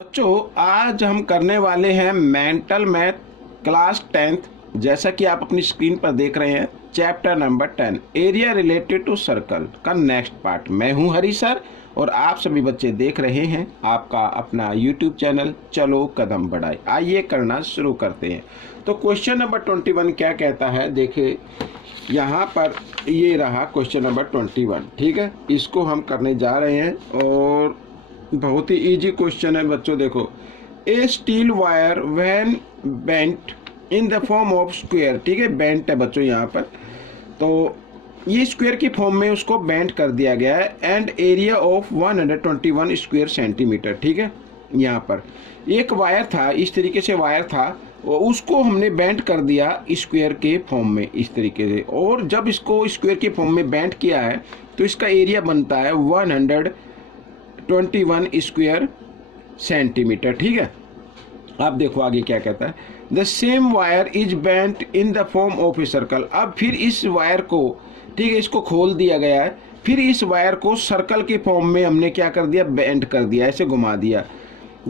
बच्चों आज हम करने वाले हैं मेंटल मैथ क्लास 10th। जैसा कि आप अपनी स्क्रीन पर देख रहे हैं chapter number 10 area related to circle का नेक्स्ट पार्ट। मैं हूं हरी सर और आप सभी बच्चे देख रहे हैं आपका अपना यूट्यूब चैनल चलो कदम बढ़ाए। आइए करना शुरू करते हैं। तो क्वेश्चन नंबर 21 क्या कहता है, देखिए यहाँ पर ये रहा क्वेश्चन नंबर 21। ठीक है, इसको हम करने जा रहे हैं और बहुत ही इजी क्वेश्चन है बच्चों। देखो, a steel wire when bent in the form of square. ठीक है, बेंट है बच्चों यहाँ पर, तो ये स्क्वायर की फॉर्म में उसको बेंट कर दिया गया है and area of 121 square centimetre. ठीक है, यहाँ पर एक वायर था, इस तरीके से वायर था और उसको हमने बेंट कर दिया स्क्वायर के फॉर्म में इस तरीके से। और जब इसको स्क्वायर के फॉर्म में बेंट किया है तो इसका एरिया बनता है 121 स्क्वायर सेंटीमीटर। ठीक है, अब देखो आगे क्या कहता है, the same wire is bent in the form of a circle. अब फिर इस वायर को, ठीक है, इसको खोल दिया गया है, फिर इस वायर को सर्कल के फॉर्म में हमने क्या कर दिया, बेंट कर दिया, ऐसे घुमा दिया।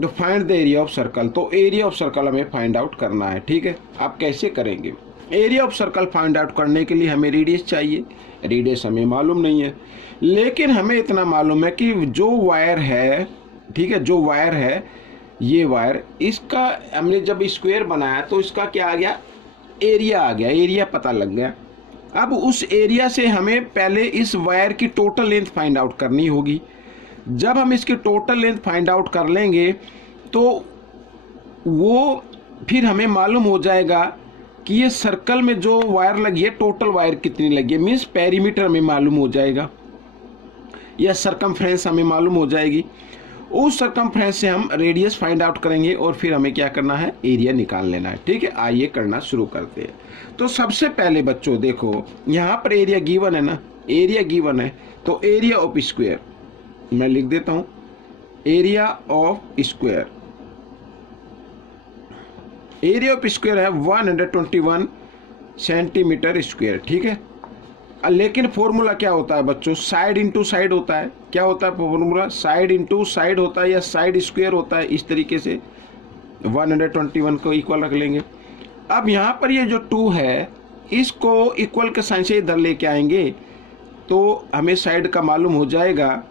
तो find the area of circle, तो एरिया ऑफ सर्कल हमें फाइंड आउट करना है। ठीक है, आप कैसे करेंगे? Area of circle find out करने के लिए हमें रेडियस चाहिए। रेडियस हमें मालूम नहीं है, लेकिन हमें इतना मालूम है कि जो वायर है, ठीक है, जो वायर है, ये वायर, इसका हमने जब स्क्वायर बनाया तो इसका क्या आ गया, एरिया आ गया, एरिया पता लग गया। अब उस एरिया से हमें पहले इस वायर की टोटल लेंथ फाइंड आउट करनी होगी। जब हम इसकी टोटल लेंथ फाइंड आउट कर लेंगे तो वो फिर हमें मालूम हो जाएगा कि ये सर्कल में जो वायर लगी है टोटल वायर कितनी लगी है, मीन्स पेरीमीटर हमें मालूम हो जाएगा या सरकमफ्रेंस हमें मालूम हो जाएगी। उस सरकमफ्रेंस से हम रेडियस फाइंड आउट करेंगे और फिर हमें क्या करना है, एरिया निकाल लेना है। ठीक है, आइए करना शुरू करते हैं। तो सबसे पहले बच्चों देखो, यहाँ पर एरिया गिवन है ना, एरिया गिवन है, तो एरिया ऑफ स्क्वायर मैं लिख देता हूँ, area of square, area of square है 121 सेंटीमीटर स्क्वायर। ठीक है, लेकिन फॉर्मूला क्या होता है बच्चों, साइड इंटू साइड होता है। क्या होता है फॉर्मूला, साइड इंटू साइड होता है या साइड स्क्वायर होता है। इस तरीके से 121 को इक्वल रख लेंगे। अब यहाँ पर ये जो 2 है इसको इक्वल के साइन से इधर लेके आएंगे तो हमें साइड का मालूम हो जाएगा।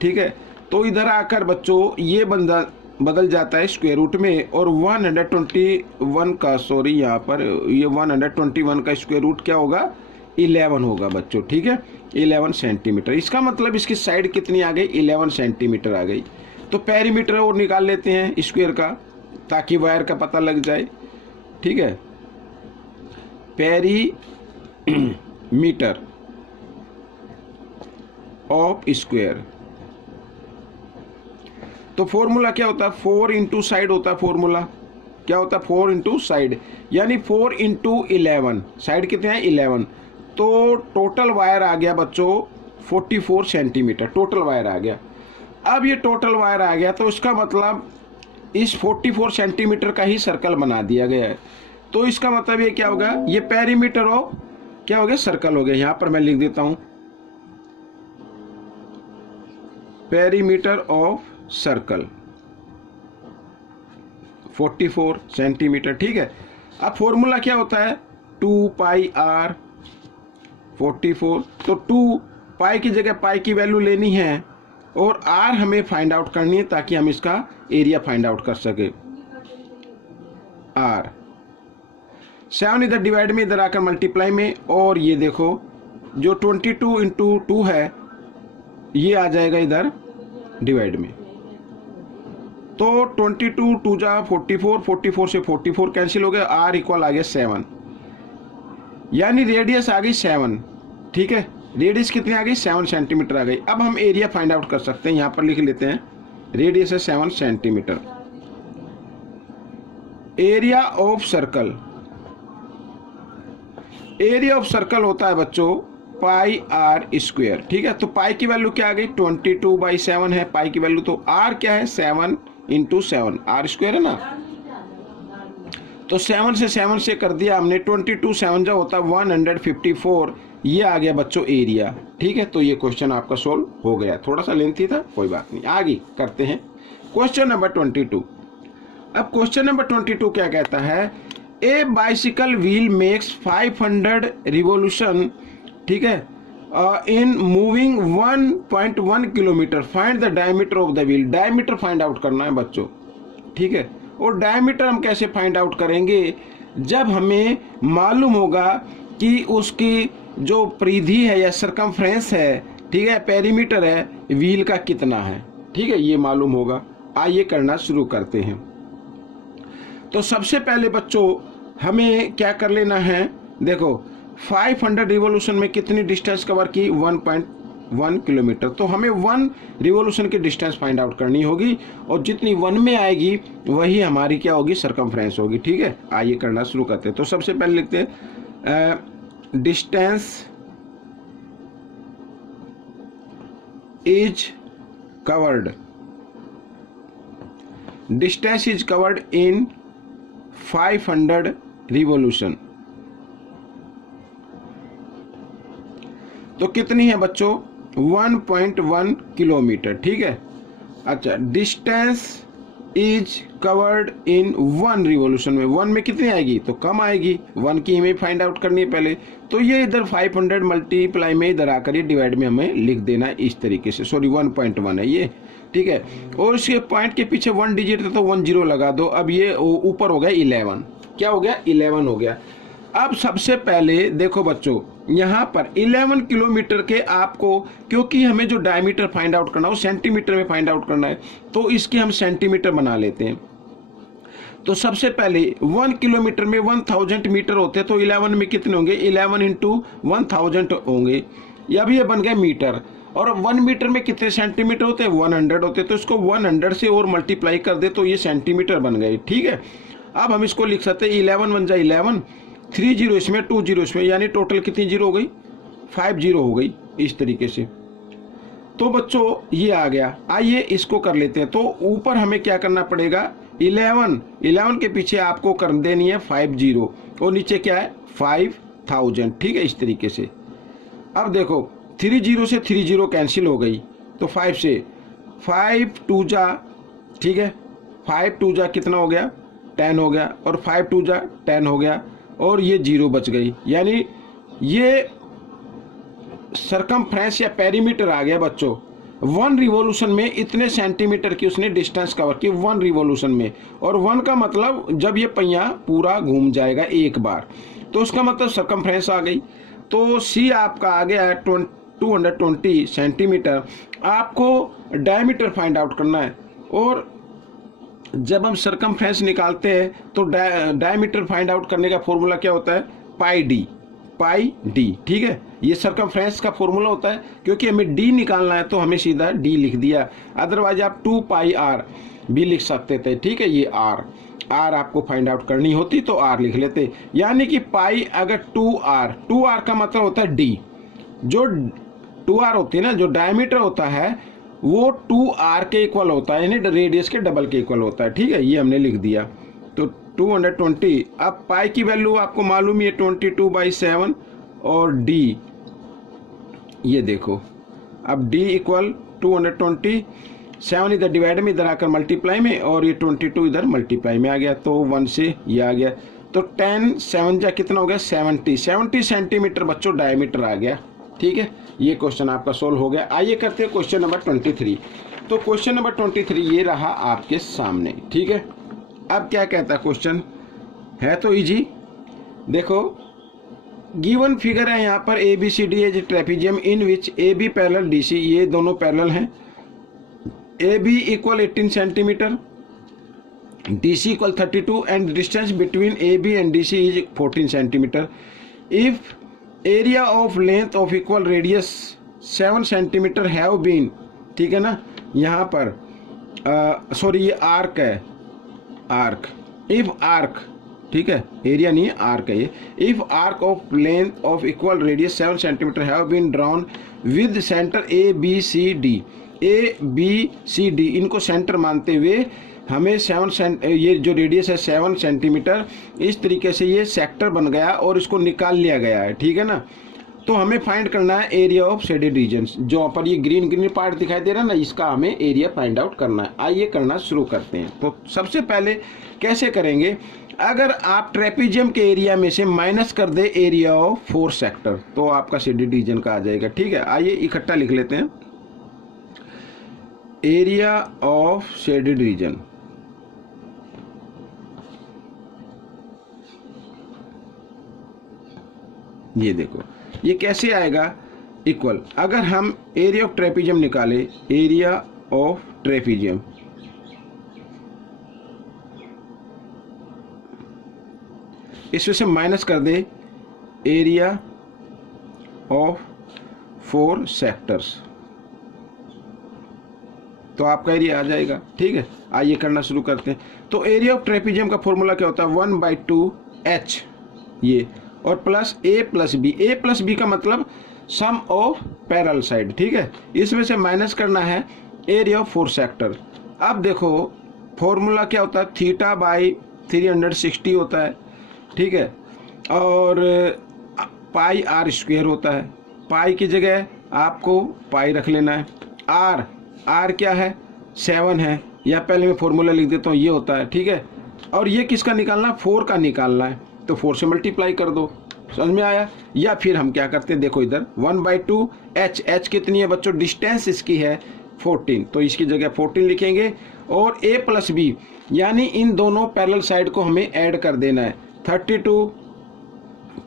ठीक है, तो इधर आकर बच्चों ये बदल जाता है स्क्वायर रूट में और 121 का, सॉरी यहाँ पर ये 121 का स्क्वायर रूट क्या होगा, 11 होगा बच्चों। ठीक है, 11 सेंटीमीटर। इसका मतलब इसकी साइड कितनी आ गई, 11 सेंटीमीटर आ गई। तो पेरीमीटर और निकाल लेते हैं स्क्वायर का ताकि वायर का पता लग जाए। ठीक है, पेरीमीटर ऑफ स्क्वायर, तो फॉर्मूला क्या होता है, 4 इंटू साइड होता है। फॉर्मूला क्या होता है, 4 इंटू साइड, यानी 4 इंटू 11, साइड कितने हैं, 11। तो टोटल वायर आ गया बच्चों 44 सेंटीमीटर, टोटल वायर आ गया। अब ये टोटल वायर आ गया तो इसका मतलब इस 44 सेंटीमीटर का ही सर्कल बना दिया गया है। तो इसका मतलब ये क्या होगा, ये पेरीमीटर ऑफ क्या हो गया, सर्कल हो गया। यहाँ पर मैं लिख देता हूँ पेरीमीटर ऑफ सर्कल 44 सेंटीमीटर। ठीक है, अब फॉर्मूला क्या होता है, 2 पाई r 44, तो 2 पाई की जगह पाई की वैल्यू लेनी है और r हमें फाइंड आउट करनी है ताकि हम इसका एरिया फाइंड आउट कर सके। r 7 इधर डिवाइड में, इधर आकर मल्टीप्लाई में, और ये देखो जो 22 इंटू 2 है ये आ जाएगा इधर डिवाइड में। तो 22 2 जा 44, 44 से 44 कैंसिल हो गया, r इक्वल आ गया 7, यानी रेडियस आ गई 7। ठीक है, रेडियस कितनी आ गई, 7 सेंटीमीटर आ गई। अब हम एरिया फाइंड आउट कर सकते हैं, यहाँ पर लिख लेते हैं, रेडियस है 7 centimetre. Area of circle, area of circle होता है बच्चों पाई r स्क्वायर। ठीक है, तो पाई की वैल्यू क्या आ गई, 22/7 है पाई की वैल्यू, तो r क्या है, 7 इंटू 7, r स्क्वायर है ना। तो 7 से 7 से कर दिया हमने, 22 7 जो होता है 154, ये आ गया बच्चों एरिया। ठीक है, तो ये क्वेश्चन आपका सोल्व हो गया। थोड़ा सा लेंथी था, कोई बात नहीं, आगे करते हैं। Question number 22। अब क्वेश्चन नंबर 22 क्या कहता है, ए बाइसिकल व्हील मेक्स 500 रिवोल्यूशन, ठीक है, in moving 1.1 kilometre, find the diameter of the wheel. Diameter find out करना है बच्चों, ठीक है। और डायमीटर हम कैसे फाइंड आउट करेंगे, जब हमें मालूम होगा कि उसकी जो परिधि है या सरकमफ्रेंस है, ठीक है, पेरीमीटर है व्हील का कितना है, ठीक है, ये मालूम होगा। आइए करना शुरू करते हैं। तो सबसे पहले बच्चों हमें क्या कर लेना है, देखो 500 रिवोल्यूशन में कितनी डिस्टेंस कवर की, 1.1 किलोमीटर। तो हमें 1 रिवोल्यूशन की डिस्टेंस फाइंड आउट करनी होगी, और जितनी 1 में आएगी वही हमारी क्या होगी, सरकमफ्रेंस होगी, ठीक है। आइए करना शुरू करते हैं। तो सबसे पहले लिखते हैं distance is covered, distance is covered in 500 revolution. तो कितनी है बच्चों, 1.1 किलोमीटर, ठीक है। अच्छा, distance is covered in 1 revolution में, 1 में कितनी आएगी, तो कम आएगी, 1 की हमें फाइंड आउट करनी है पहले। तो ये इधर 500 मल्टीप्लाई में इधर आकर ये डिवाइड में हमें लिख देना है इस तरीके से। सॉरी 1.1 है ये, ठीक है। और इसके पॉइंट के पीछे 1 डिजिट है तो 1 0 लगा दो। अब ये ऊपर हो गया 11, क्या हो गया, 11 हो गया। अब सबसे पहले देखो बच्चों, यहाँ पर 11 किलोमीटर के आपको, क्योंकि हमें जो डायमीटर फाइंड आउट करना है वो सेंटीमीटर में फाइंड आउट करना है, तो इसके हम सेंटीमीटर बना लेते हैं। तो सबसे पहले 1 किलोमीटर में 1000 मीटर होते हैं, तो 11 में कितने होंगे, 11 इंटू 1000 होंगे, या भी ये बन गए मीटर। और 1 मीटर में कितने सेंटीमीटर होते हैं, 100 होते हैं, तो इसको 100 से और मल्टीप्लाई कर दे तो ये सेंटीमीटर बन गए, ठीक है। अब हम इसको लिख सकते हैं 11 1 जा 11, 3 0 इसमें, 2 0 इसमें, यानी टोटल कितनी जीरो हो गई, 5 0 हो गई, इस तरीके से। तो बच्चों ये आ गया। आइए इसको कर लेते हैं। तो ऊपर हमें क्या करना पड़ेगा, 11 के पीछे आपको कर देनी है 5 0, और नीचे क्या है 5000, ठीक है, इस तरीके से। अब देखो 3 0 से 3 0 कैंसिल हो गई, तो 5 से 5 2 जा, ठीक है, 5 2 जा कितना हो गया, 10 हो गया, और 5 2 जा 10 हो गया, और ये 0 बच गई, यानी ये सरकमफ्रेंस या पेरीमीटर आ गया बच्चों। 1 रिवॉल्यूशन में इतने सेंटीमीटर की उसने डिस्टेंस कवर की 1 रिवॉल्यूशन में, और 1 का मतलब जब ये पहिया पूरा घूम जाएगा एक बार, तो उसका मतलब सरकमफ्रेंस आ गई। तो सी आपका आ गया है 220 सेंटीमीटर। आपको डायमीटर फाइंड आउट करना है, और जब हम सरकमफ्रेंस निकालते हैं तो डायमीटर फाइंड आउट करने का फॉर्मूला क्या होता है, पाई डी, ठीक है। ये सरकमफ्रेंस का फॉर्मूला होता है, क्योंकि हमें डी निकालना है तो हमें सीधा डी लिख दिया। अदरवाइज आप 2 पाई आर भी लिख सकते थे, ठीक है। ये आर आपको फाइंड आउट करनी होती तो आर लिख लेते, यानी कि पाई अगर 2 आर का मतलब होता है डी। जो 2 आर होती है ना, जो डायमीटर होता है वो 2 आर के इक्वल होता है, यानी रेडियस के डबल के इक्वल होता है, ठीक है। ये हमने लिख दिया। तो 220, अब पाई की वैल्यू आपको मालूम है 22/7, और डी ये देखो, अब डी इक्वल 220, 7 इधर डिवाइड में, इधर आकर मल्टीप्लाई में, और ये 22 इधर मल्टीप्लाई में आ गया, तो 1 से ये आ गया। तो 10 7 जा कितना हो गया, 70 सेंटीमीटर बच्चों डायमीटर आ गया, ठीक है। ये क्वेश्चन आपका सोल्व हो गया। आइए करते हैं क्वेश्चन नंबर 23। तो क्वेश्चन नंबर 23 ये रहा आपके सामने, ठीक है। अब क्या कहता है क्वेश्चन, है तो इजी। देखो गिवन फिगर है यहाँ पर, ABCD as trapezium in which AB parallel DC, ये दोनों पैरेलल हैं। AB equal 18 centimetre, DC equal 32, and distance between AB and DC is 14 centimetre. If area of length of equal radius 7 centimetre have been, ठीक है ना, यहाँ पर sorry ये arc है, इफ आर्क, ठीक है, एरिया नहीं है, आर्क है ये। If arc of length of equal radius 7 centimetre have been drawn with centre ABCD, इनको सेंटर मानते हुए हमें 7 ये जो रेडियस है 7 सेंटीमीटर, इस तरीके से ये सेक्टर बन गया और इसको निकाल लिया गया है, ठीक है ना। तो हमें फाइंड करना है एरिया ऑफ शेडेड रीजन्स। जो पर ये ग्रीन ग्रीन पार्ट दिखाई दे रहा है ना, इसका हमें एरिया फाइंड आउट करना है। आइए करना शुरू करते हैं। तो सबसे पहले कैसे करेंगे, अगर आप ट्रेपीजियम के एरिया में से माइनस कर दे एरिया ऑफ 4 सेक्टर तो आपका शेडेड रीजन का आ जाएगा। ठीक है, आइए इकट्ठा लिख लेते हैं। एरिया ऑफ शेडेड रीजन, ये देखो ये कैसे आएगा, इक्वल, अगर हम एरिया ऑफ ट्रेपीजियम निकाले, एरिया ऑफ ट्रेपीजियम इसमें से माइनस कर दे एरिया ऑफ 4 सेक्टर्स तो आपका एरिया आ जाएगा। ठीक है, आइए करना शुरू करते हैं। तो एरिया ऑफ ट्रेपीजियम का फॉर्मूला क्या होता है, 1/2h ये, और plus a plus B. a plus B का मतलब सम ऑफ पैरेलल साइड। ठीक है, इसमें से माइनस करना है एरिया ऑफ 4 सेक्टर। अब देखो फॉर्मूला क्या होता है, थीटा बाई 360 होता है। ठीक है, और पाई आर स्क्वायर होता है। पाई की जगह आपको पाई रख लेना है। आर क्या है, 7 है, या पहले मैं फॉर्मूला लिख देता हूँ, ये होता है। ठीक है, और ये किसका निकालना है, 4 का निकालना है, तो 4 से मल्टीप्लाई कर दो। समझ में आया। या फिर हम क्या करते हैं, देखो इधर 1/2h, h कितनी है बच्चों, डिस्टेंस इसकी है 14, तो इसकी जगह 14 लिखेंगे। और a प्लस बी, यानी इन दोनों पैरेलल साइड को हमें ऐड कर देना है, 32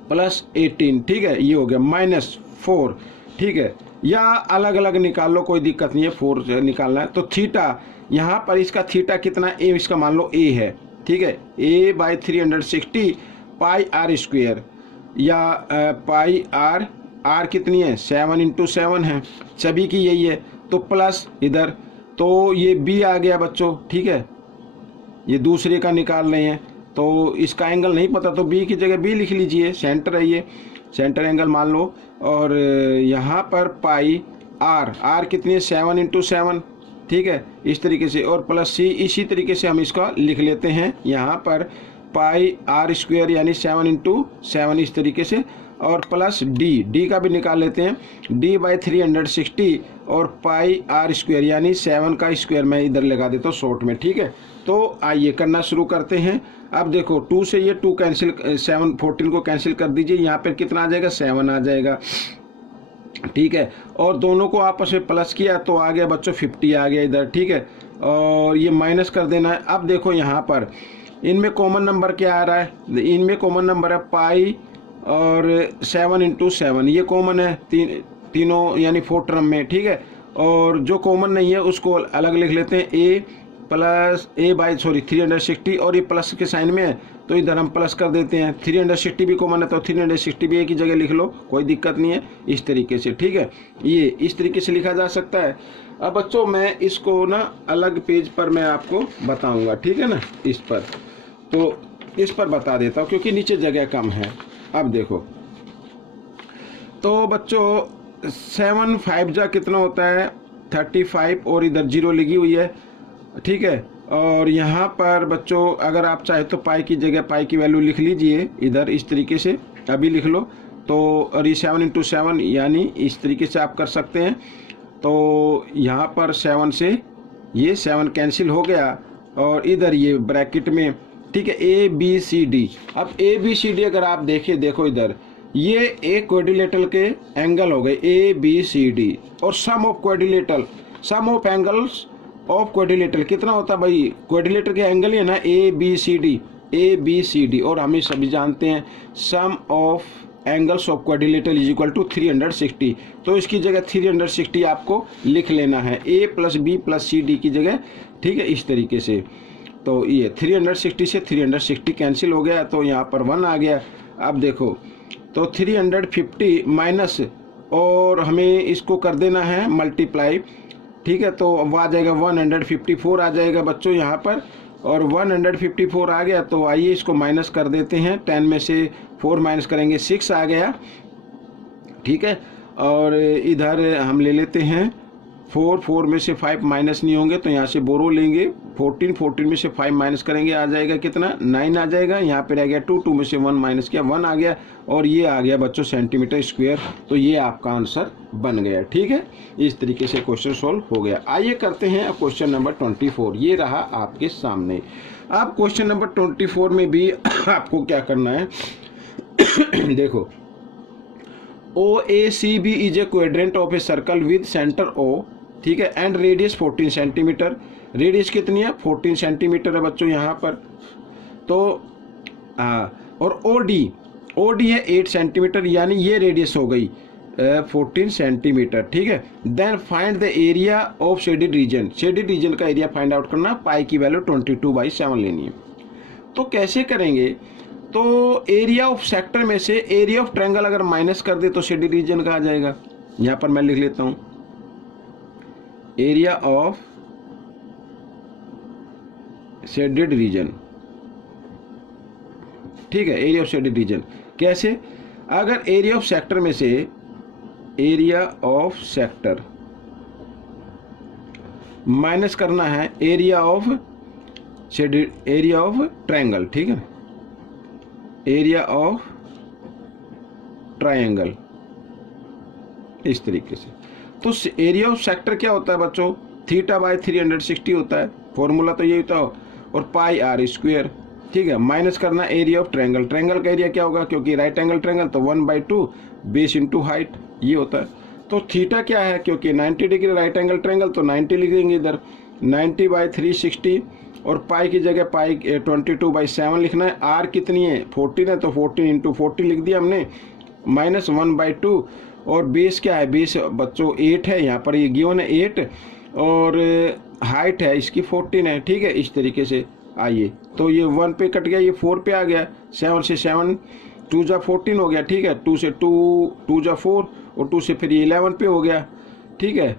प्लस 18। ठीक है, ये हो गया -4। ठीक है, या अलग अलग निकाल लो, कोई दिक्कत नहीं है, 4 निकालना है। तो थीटा, यहाँ पर इसका थीटा कितना, a इसका मान लो a है। ठीक है, a/360 पाई आर स्क्वायर, या पाई आर कितनी है, 7 × 7 है, सभी की यही है। तो प्लस इधर, तो ये b आ गया बच्चों। ठीक है, ये दूसरे का निकाल रहे हैं, तो इसका एंगल नहीं पता तो b की जगह b लिख लीजिए, सेंटर है ये, सेंटर एंगल मान लो। और यहाँ पर पाई आर कितनी है, 7 × 7। ठीक है, इस तरीके से, और प्लस c, इसी तरीके से हम इसका लिख लेते हैं यहाँ पर पाई आर स्क्वायर यानी 7 × 7 इस तरीके से, और प्लस डी का भी निकाल लेते हैं, d/360 और पाई आर स्क्वायर यानी 7 का स्क्वायर मैं इधर लगा देता हूँ शॉर्ट में। ठीक है, तो आइए करना शुरू करते हैं। अब देखो 2 से ये 2 कैंसिल, 7 14 को कैंसिल कर दीजिए, यहाँ पर कितना आ जाएगा, 7 आ जाएगा। ठीक है, और दोनों को आपस में प्लस किया तो आ गया बच्चों 50 आ गया इधर। ठीक है, और ये माइनस कर देना है। अब देखो यहाँ पर इनमें कॉमन नंबर क्या आ रहा है, इनमें कॉमन नंबर है पाई और 7 × 7, ये कॉमन है तीनों यानी 4 टर्म में। ठीक है, और जो कॉमन नहीं है उसको अलग लिख लेते हैं, a/360, और ये प्लस के साइन में है तो इधर हम प्लस कर देते हैं। 360 भी कॉमन है तो 360 भी एक ही जगह लिख लो, कोई दिक्कत नहीं है, इस तरीके से। ठीक है, ये इस तरीके से लिखा जा सकता है। अब बच्चों मैं इसको ना अलग पेज पर मैं आपको बताऊंगा। ठीक है ना, इस पर, तो इस पर बता देता हूँ क्योंकि नीचे जगह कम है। अब देखो तो बच्चों 7 5 जा कितना होता है, 35, और इधर 0 लिखी हुई है। ठीक है, और यहाँ पर बच्चों अगर आप चाहे तो पाई की जगह पाई की वैल्यू लिख लीजिए इधर, इस तरीके से अभी लिख लो। तो और ये 7 × 7 यानी इस तरीके से आप कर सकते हैं। तो यहाँ पर 7 से ये 7 कैंसिल हो गया, और इधर ये ब्रैकेट में। ठीक है, ABCD। अब ABCD अगर आप देखो इधर, ये एक क्वाड्रिलेटरल के एंगल हो गए ABCD, और sum of quadrilateral, sum of angles of quadrilateral कितना होता है भाई, क्वाड्रिलेटर के एंगल ही है ना ABCD, और हम सभी जानते हैं sum of angles of quadrilateral is equal to 360। तो इसकी जगह 360 आपको लिख लेना है, A + B + CD की जगह। ठीक है, इस तरीके से। तो ये 360 से 360 कैंसिल हो गया, तो यहाँ पर 1 आ गया। अब देखो तो 350 माइनस, और हमें इसको कर देना है मल्टीप्लाई। ठीक है, तो अब आ जाएगा 154 आ जाएगा बच्चों यहाँ पर, और 154 आ गया। तो आइए इसको माइनस कर देते हैं, 10 में से 4 माइनस करेंगे 6 आ गया। ठीक है, और इधर हम ले लेते हैं 4 में से 5 माइनस नहीं होंगे तो यहाँ से बोरो लेंगे। 14 में से 5 माइनस करेंगे, आ जाएगा कितना, 9 आ जाएगा। यहाँ पे रह गया 2 में से 1 माइनस किया, 1 आ गया, और ये आ गया बच्चों सेंटीमीटर स्क्वायर। तो ये आपका आंसर बन गया। ठीक है, इस तरीके से क्वेश्चन सोल्व हो गया। आइए करते हैं अब क्वेश्चन नंबर 24। ये रहा आपके सामने। अब क्वेश्चन नंबर 24 में भी आपको क्या करना है देखो, OACB is a quadrant of a circle with centre O, ठीक है, एंड रेडियस 14 सेंटीमीटर। रेडियस कितनी है, 14 सेंटीमीटर है बच्चों यहाँ पर। तो और OD है 8 सेंटीमीटर, यानी ये रेडियस हो गई 14 सेंटीमीटर। ठीक है, then find the area of shaded region. Shaded region का एरिया फाइंड आउट करना, पाई की वैल्यू 22/7 लेनी है। तो कैसे करेंगे, तो एरिया ऑफ सेक्टर में से एरिया ऑफ ट्रायंगल अगर माइनस कर दे तो शेडेड रीजन का आ जाएगा। यहां पर मैं लिख लेता हूं, एरिया ऑफ शेडेड रीजन। ठीक है, एरिया ऑफ शेडेड रीजन कैसे, अगर एरिया ऑफ सेक्टर में से एरिया ऑफ सेक्टर माइनस करना है area of shaded, area of triangle. ठीक है, एरिया ऑफ ट्रायंगल, इस तरीके से। तो एरिया ऑफ सेक्टर क्या होता है बच्चों, θ/360 होता है, फॉर्मूला तो यही होता है, और पाई r स्क्वायर। ठीक है, माइनस करना एरिया ऑफ ट्रायंगल। ट्रायंगल का एरिया क्या होगा, क्योंकि राइट एंगल ट्रायंगल तो 1/2 बेस इंटू हाइट, ये होता है। तो थीटा क्या है, क्योंकि 90 डिग्री राइट एंगल ट्रायंगल तो 90 लिख देंगे इधर, 90/360, और पाई की जगह पाई 22/7 लिखना है। आर कितनी है, 14 है, तो 14 इंटू 40 लिख दिया हमने, माइनस 1/2, और बेस क्या है, बेस बच्चों 8 है, यहाँ पर ये गिवन है 8, और हाइट है इसकी 14 है। ठीक है, इस तरीके से। आइए, तो ये 1 पे कट गया, ये 4 पे आ गया, 7 से 7 2 जा 14 हो गया। ठीक है, 2 से 2 जा 4, और 2 से फिर ये 11 पे हो गया। ठीक है,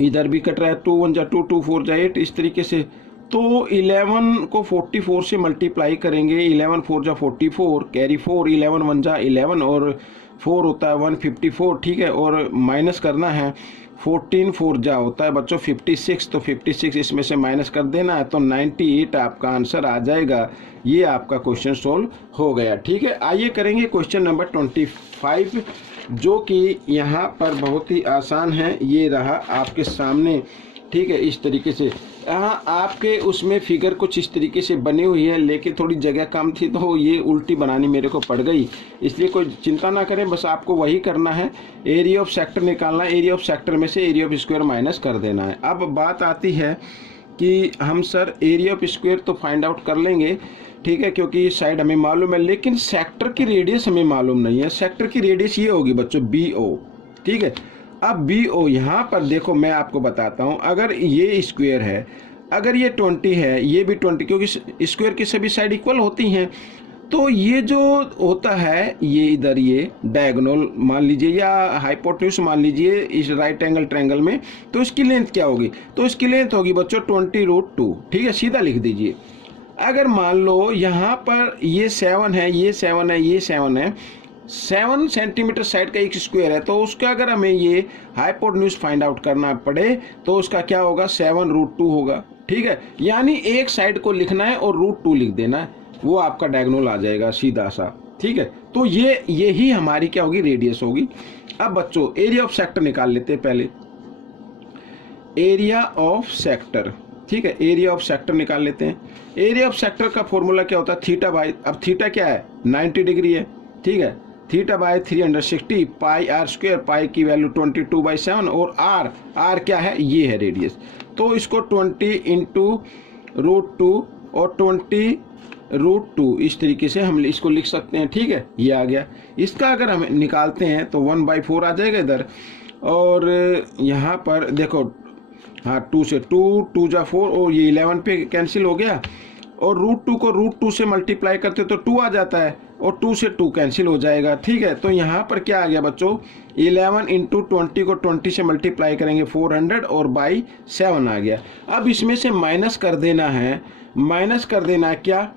इधर भी कट रहा है, 2 1 जा 2, 2 4 जा 8, इस तरीके से। तो 11 को 44 से मल्टीप्लाई करेंगे, 11 4 जा 44, कैरी 4, 11 1 जा 11, और 4 होता है 154। ठीक है, और माइनस करना है 14 4 जा होता है बच्चों 56, तो 56 इसमें से माइनस कर देना है, तो 98 आपका आंसर आ जाएगा। ये आपका क्वेश्चन सोल्व हो गया। ठीक है, आइए करेंगे क्वेश्चन नंबर 25, जो कि यहाँ पर बहुत ही आसान है। ये रहा आपके सामने। ठीक है, इस तरीके से। यहाँ आपके उसमें फिगर कुछ इस तरीके से बनी हुई है, लेकिन थोड़ी जगह कम थी तो ये उल्टी बनानी मेरे को पड़ गई, इसलिए कोई चिंता ना करें, बस आपको वही करना है, एरिया ऑफ सेक्टर निकालना है। एरिया ऑफ सेक्टर में से एरिया ऑफ स्क्वायर माइनस कर देना है। अब बात आती है कि हम सर एरिया ऑफ स्क्वायर तो फाइंड आउट कर लेंगे, ठीक है, क्योंकि साइड हमें मालूम है, लेकिन सेक्टर की रेडियस हमें मालूम नहीं है। सेक्टर की रेडियस ये होगी बच्चों BO। ठीक है, अब BO यहाँ पर देखो, मैं आपको बताता हूँ, अगर ये स्क्वायर है, अगर ये 20 है, ये भी 20, क्योंकि स्क्वायर की सभी साइड इक्वल होती हैं, तो ये जो होता है, ये इधर ये डायगोनल मान लीजिए या हाइपोटेन्यूज मान लीजिए इस राइट एंगल ट्रायंगल में, तो इसकी लेंथ क्या होगी, तो इसकी लेंथ होगी बच्चों 20√2। ठीक है, सीधा लिख दीजिए। अगर मान लो यहाँ पर ये 7 है, ये 7 है, ये 7 है, 7 सेंटीमीटर साइड का एक स्क्वायर है, तो उसका अगर हमें ये हाइपोटेन्यूज फाइंड आउट करना पड़े तो उसका क्या होगा, 7√2 होगा। ठीक है, यानी एक साइड को लिखना है और √2 लिख देना है, वो आपका डायगोनल आ जाएगा सीधा सा। ठीक है, तो यही हमारी क्या होगी, रेडियस होगी। अब बच्चों एरिया ऑफ सेक्टर निकाल लेते हैं पहले, एरिया ऑफ सेक्टर। ठीक है, एरिया ऑफ सेक्टर निकाल लेते हैं। एरिया ऑफ सेक्टर का फॉर्मूला क्या होता है, थीटा बाई, अब थीटा क्या है, 90 डिग्री है। ठीक है, θ/360 पाई r स्क्वायर, पाई की वैल्यू 22/7, और r क्या है, ये है रेडियस। तो इसको 20 इंटू √2 और 20√2 इस तरीके से हम इसको लिख सकते हैं। ठीक है, ये आ गया। इसका अगर हम निकालते हैं तो 1/4 आ जाएगा इधर, और यहाँ पर देखो, हाँ 2 से 2 जा 4, और ये 11 पे कैंसिल हो गया, और √2 को √2 से मल्टीप्लाई करते तो 2 आ जाता है, और 2 से 2 कैंसिल हो जाएगा। ठीक है, तो यहाँ पर क्या आ गया बच्चों, 11 इंटू 20 को 20 से मल्टीप्लाई करेंगे 400, और बाई 7 आ गया। अब इसमें से माइनस कर देना है, क्या,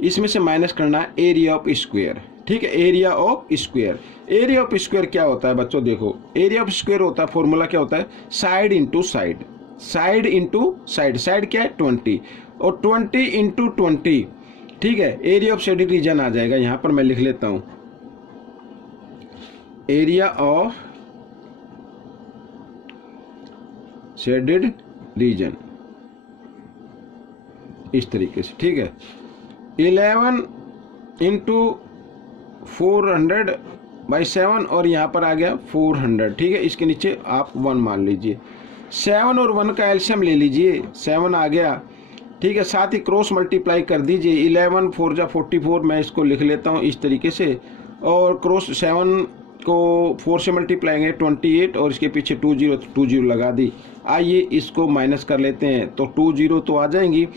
इसमें से माइनस करना है एरिया ऑफ स्क्वायर। ठीक है, area of square. Area of square क्या होता है बच्चों, देखो एरिया ऑफ स्क्वायर होता है, फॉर्मूला क्या होता है, side into side, side into side, side क्या है 20, और 20 इंटू 20, ठीक है, एरिया ऑफ शेडेड रीजन आ जाएगा। यहां पर मैं लिख लेता हूं, एरिया ऑफ शेडेड रीजन, इस तरीके से, ठीक है। 11 इंटू 400/7 और यहाँ पर आ गया 400, ठीक है, इसके नीचे आप 1 मान लीजिए। 7 और 1 का एलसीएम ले लीजिए, 7 आ गया, ठीक है, साथ ही क्रॉस मल्टीप्लाई कर दीजिए, 11 4 जा 44, मैं इसको लिख लेता हूँ इस तरीके से, और क्रॉस 7 को 4 से मल्टीप्लाई करेंगे 28, और इसके पीछे 20 लगा दी। आइए इसको माइनस कर लेते हैं, तो 20 तो आ जाएंगी।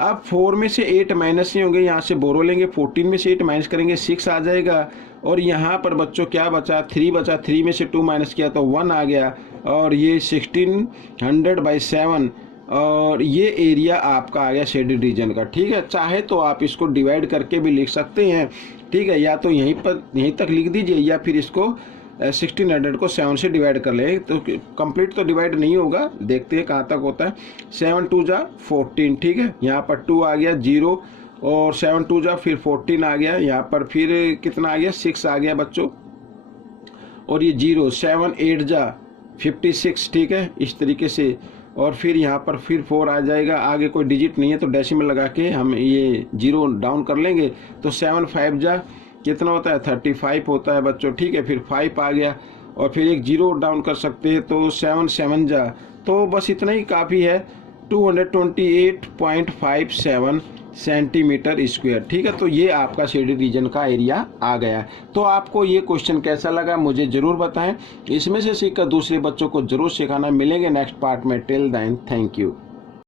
अब 4 में से 8 माइनस ही होंगे, यहाँ से बोरो लेंगे, 14 में से 8 माइनस करेंगे 6 आ जाएगा, और यहाँ पर बच्चों क्या बचा, 3 बचा, 3 में से 2 माइनस किया तो 1 आ गया, और ये 1600/7, और ये एरिया आपका आ गया शेडेड रीजन का, ठीक है। चाहे तो आप इसको डिवाइड करके भी लिख सकते हैं, ठीक है, या तो यहीं तक लिख दीजिए, या फिर इसको 1600 को 7 से डिवाइड कर ले, तो कंप्लीट तो डिवाइड नहीं होगा, देखते हैं कहाँ तक होता है। 7 2 जा 14, ठीक है, यहाँ पर 2 आ गया 0, और 7 2 जा फिर 14 आ गया, यहाँ पर फिर कितना आ गया 6 आ गया बच्चों, और ये 0, 7 8 जा 56, ठीक है, इस तरीके से, और फिर यहाँ पर फिर 4 आ जाएगा, आगे कोई डिजिट नहीं है तो डेसिमल लगा के हम ये 0 डाउन कर लेंगे, तो 7 5 जा कितना होता है 35 होता है बच्चों, ठीक है, फिर 5 आ गया, और फिर एक 0 डाउन कर सकते हैं, तो 7 7 जा, तो बस इतना ही काफ़ी है, 228.57 सेंटीमीटर स्क्वायर, ठीक है। तो ये आपका शेडेड रीजन का एरिया आ गया। तो आपको ये क्वेश्चन कैसा लगा मुझे ज़रूर बताएं, इसमें से सीखकर दूसरे बच्चों को ज़रूर सिखाना। मिलेंगे नेक्स्ट पार्ट में, टिल देन थैंक यू।